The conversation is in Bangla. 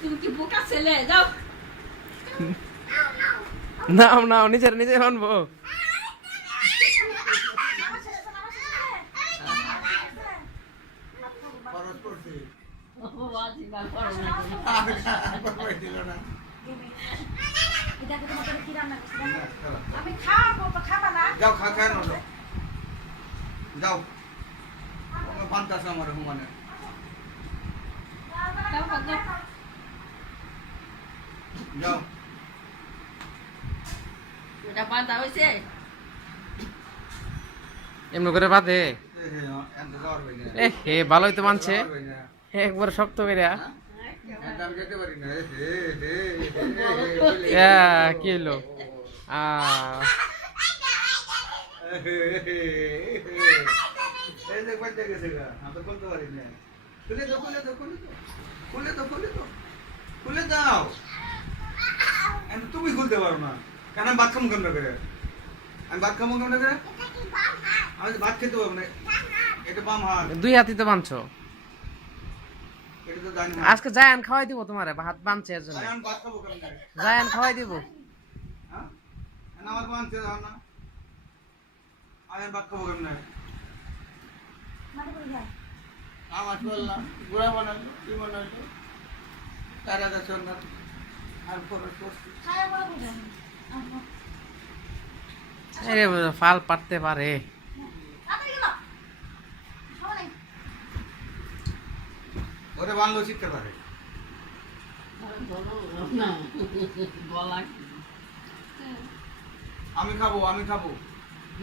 তুমি কি বোকা ছেলে? যাও নাও নাও, নিজের নিজে বানবো। যাও খা খায় না যাও পান্তাস আমার হুমানে যাও এটা বাঁধা হয়েছে। এমনি করে বাঁধে। হে ভালোই তো মানছে, একবার শক্ত করে। কি হলো? খুলে দাও, তুমি খুলতে পারো না কেন? আমি ভাত খাবো কেমন করে? আমি ভাত খাবো কেমন করে? আমি ভাত খেতে পারবো না। এটা বাম হাত, দুই হাতই তো বাঁধছো। এটা তো জানি না। আজকে জায়ান খাওয়াই দিব তোমারে, হাত বাঁধছে এর জন্য। আমি ভাত খাবো কেমন করে? জায়ান খাওয়াই দিব। হ্যাঁ, আমার বাঁধছে দাও না। আমি ভাত খাবো কেমন? আমার বললাম গুড়া বানালো, কি বানালো, তারা গাছ আর খরচ করছি। ফাল পারতে পারে। ওরে বাংলো শিখতে পারে। আমি খাবো, আমি খাবো।